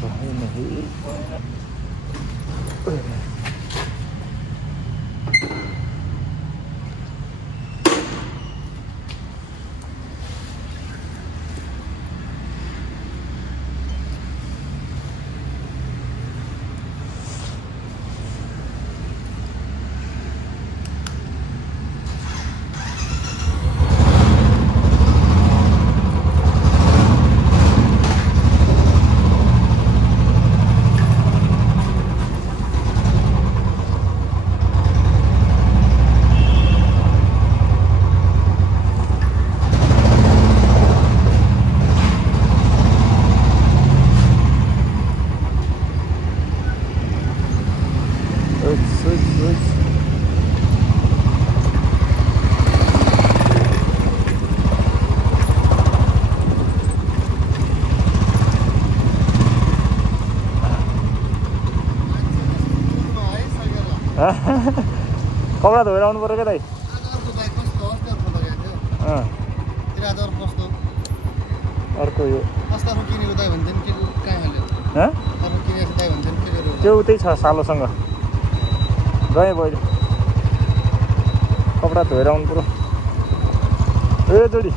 भाई नहीं कपडा धोएर आउनु पर्यो क्या दाइ अर्को यो त्यो उतै छ सालोसँग गएँ बहिले कपडा धोएर आउनु पर्यो ए जोडी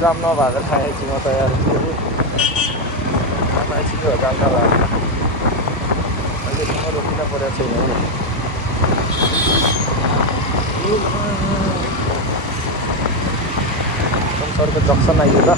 जाम नभएको खाएपछि म त यार मान्छेको जाम नभएको अहिलेसम्म रोकिन परेको छैन संसारको जक्सन आइयो त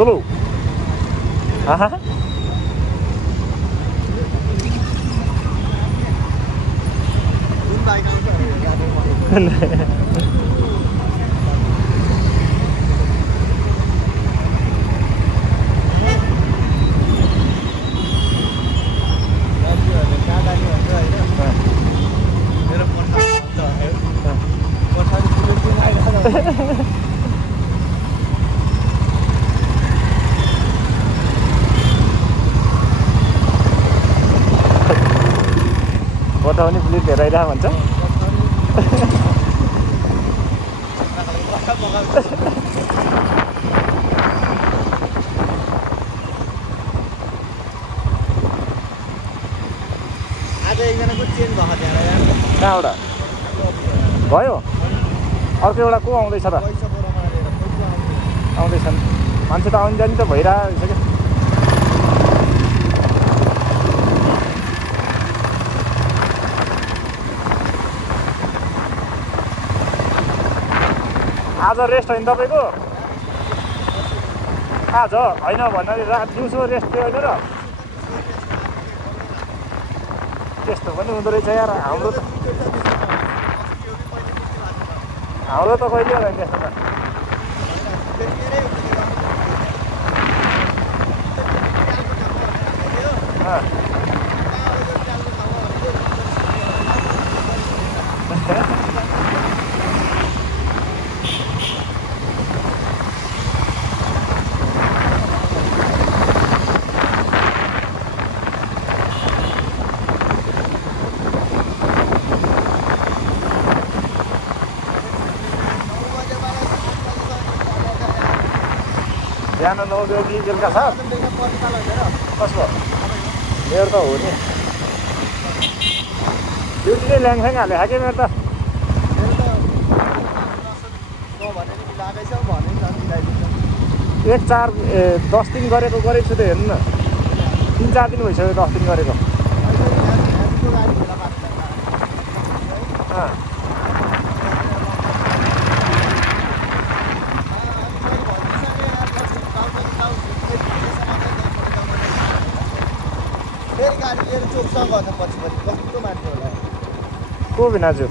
चलो हाँ भने प्लेट हेराइरह भन्छ आज एकजनाको चेन्ज भएको थियो यार कहाँबाट भयो अर्को एउटा को आउँदैछ र पैसा बोरा मारेर पैसा आउँदैछन् मान्छे त आउनु जाने त भइरहेको छ क्या आज रेस्ट होइन तपाईँको आज होइन भन्नाले रात दिउँसो रेस्ट थियो होइन र त्यस्तो पनि हुँदो रहेछ यार हाम्रो त कहिले होला त्यस्तो त बिहान 9 बजी बेलुका 7 कसको मेरो त हो नि ड्युटी नै ल्याङफ्याङ हाले खाके मेरो त 10 दिन गरेको छु त हेर्नु न 3-4 दिन भइसक्यो 10 दिन गरेको को भिनाजु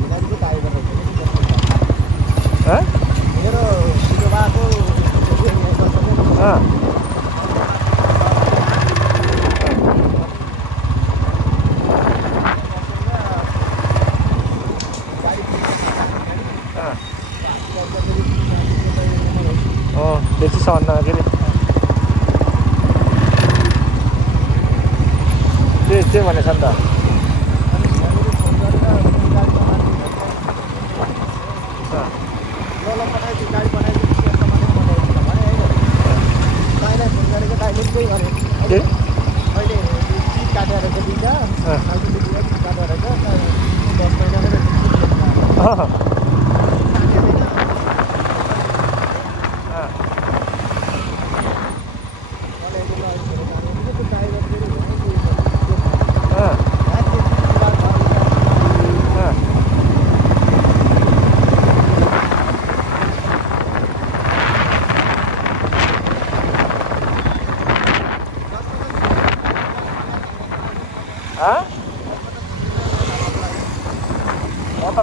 बेसी सहन्न के अरे त्यो भनेछ नि त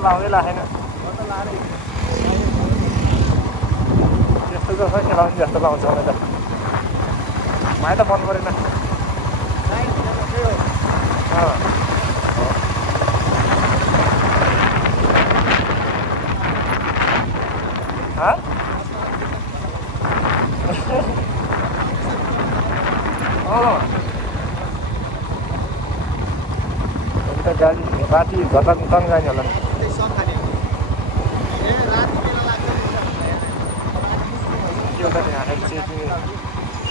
लाउँदै लाखेन त्यस्तो जस्तो खेलाउने जस्तो लाउँछ भने त मलाई त मन परेन गाडी राति घटन जाने होला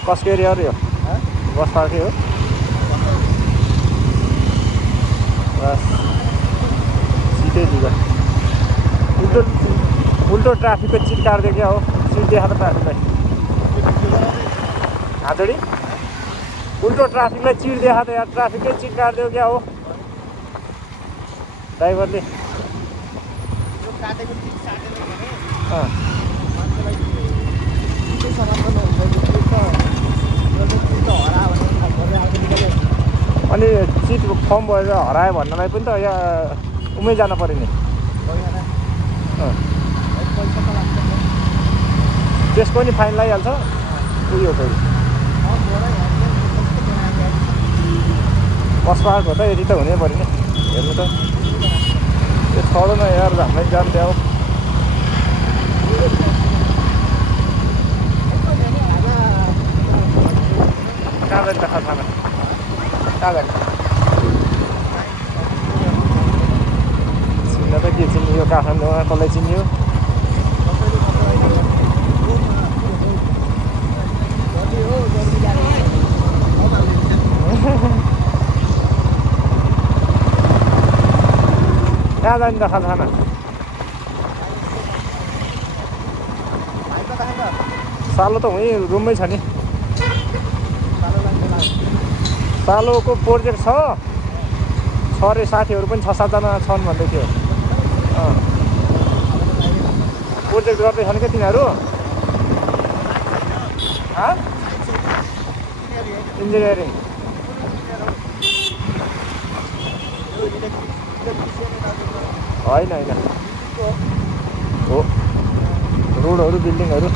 कसको एरिया हो बस पार्कै हो बस सिधै दिँदा उल्टो ट्राफिकको चिट काट्दियो क्या हो सिट देखा त ट्राफिकलाई हातोडी उल्टो ट्राफिकलाई चिट देखा त यार ट्राफिकै चिट काट्दियो क्या हो ड्राइभरले अनि सिट फर्म भएर हरायो भन्नलाई पनि त यहाँ उमै जानु पऱ्यो नि त्यसको नि फाइन लगाइहाल्छ उयो फेरि बसपार्क हो त यदि त हुनै पऱ्यो नि हेर्नु त त्यो छोड्दैन यार हामीलाई जान्थ्यो अब कहाँ जान्छ खाना कहाँ जान्छ त के चिन्ने यो काठमाडौँमा कसलाई चिन्यो कहाँ जाने त खाना सालो त उहीँ रुममै छ नि सालोको प्रोजेक्ट छ अरे साथीहरू पनि 6-7 जना छन् भन्दै थियो प्रोजेक्ट गर्दैछन् क्या तिनीहरू इन्जिनियरिङ होइन हो रोडहरू बिल्डिङहरू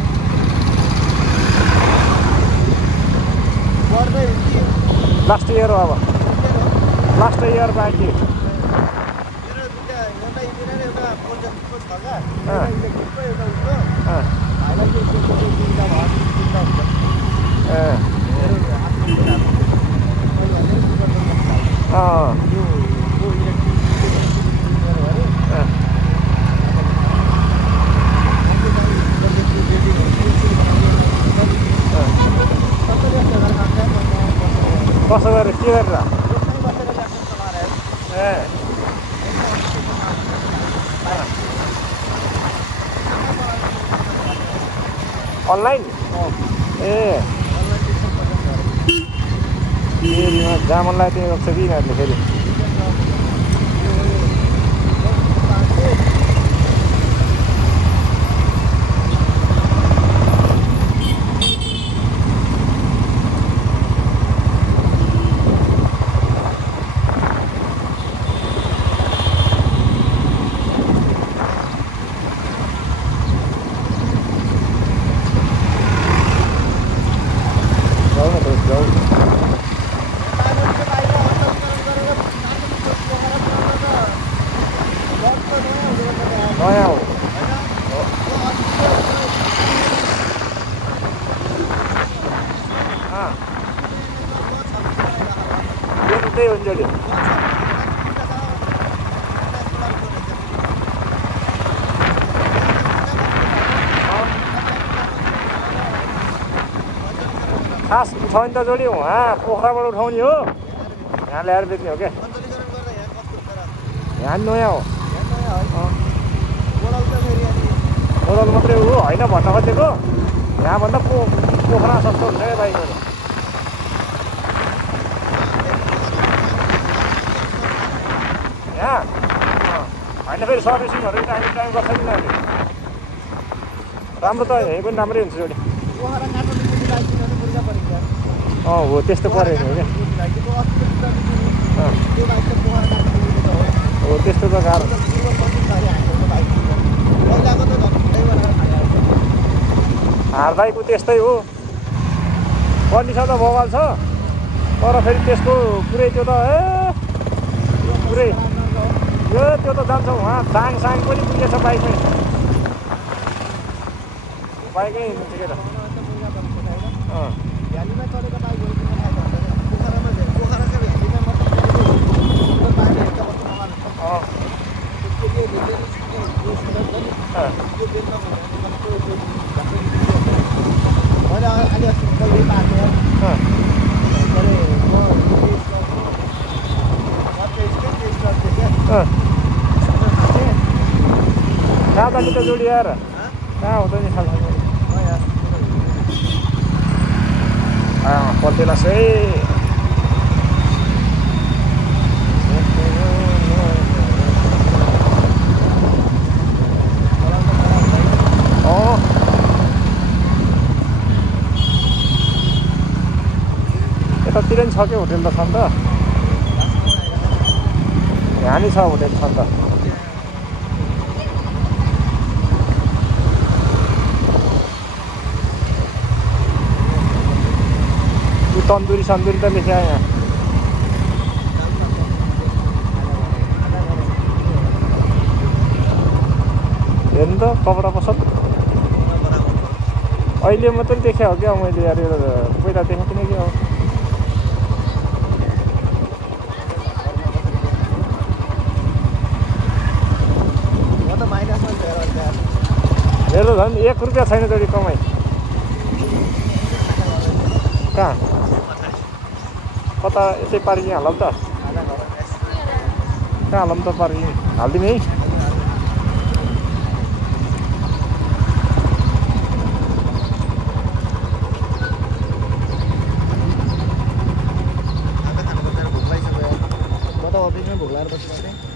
लास्ट इयर हो अब लास्ट इयर बाँकी कसो गरेर के गरेर अनलाइन जामनलाई त्यो रोक्छ कि यिनीहरूले फेरि खास छ नि त जोडी उहाँ पोखराबाट उठाउने हो यहाँ ल्याएर बेच्ने हो क्या यहाँ नयाँ हो मोडल मात्रै हो होइन भन्न खोजेको यहाँभन्दा पोखरा सस्तो हुन्छ क्या बाइकहरू यहाँ होइन फेरि सर्भिसिङहरू टाइम गर्छ नि नानीले राम्रो त यहीँ पनि राम्रै हुन्छ जोडी हो त्यस्तो परेको हो क्या हो त्यस्तो त गाह्रो हार्दाइको त्यस्तै हो कन्डिसन त बवाल छ तर फेरि त्यसको पुरै त्यो त पुरै यो त्यो त जान्छ उहाँ साङ पनि पुगेछ बाइकमै बाइकै हिँड्नु के त कहाँ जाने त जोडी यार कहाँ हुँदैन नि खालको पल्टेला से यतातिर नि छ क्या होटेल त छ नि त यहाँ नि छ होटेल छ नि त तन्दुरी सन्दुरी त लेख्या यहाँ हेर्नु त कपडा पसल अहिले मात्रै देखेँ हो क्या मैले यार पहिला देखेको थिइनँ क्या हो मेरो झन् 1 रुपियाँ छैन जति कमाइ कहाँ कता यसै पार्किङ हालौँ त कहाँ हालौँ त पार्किङ हालिदिउँ है म त अफिसमै भोक लागेर बस्नु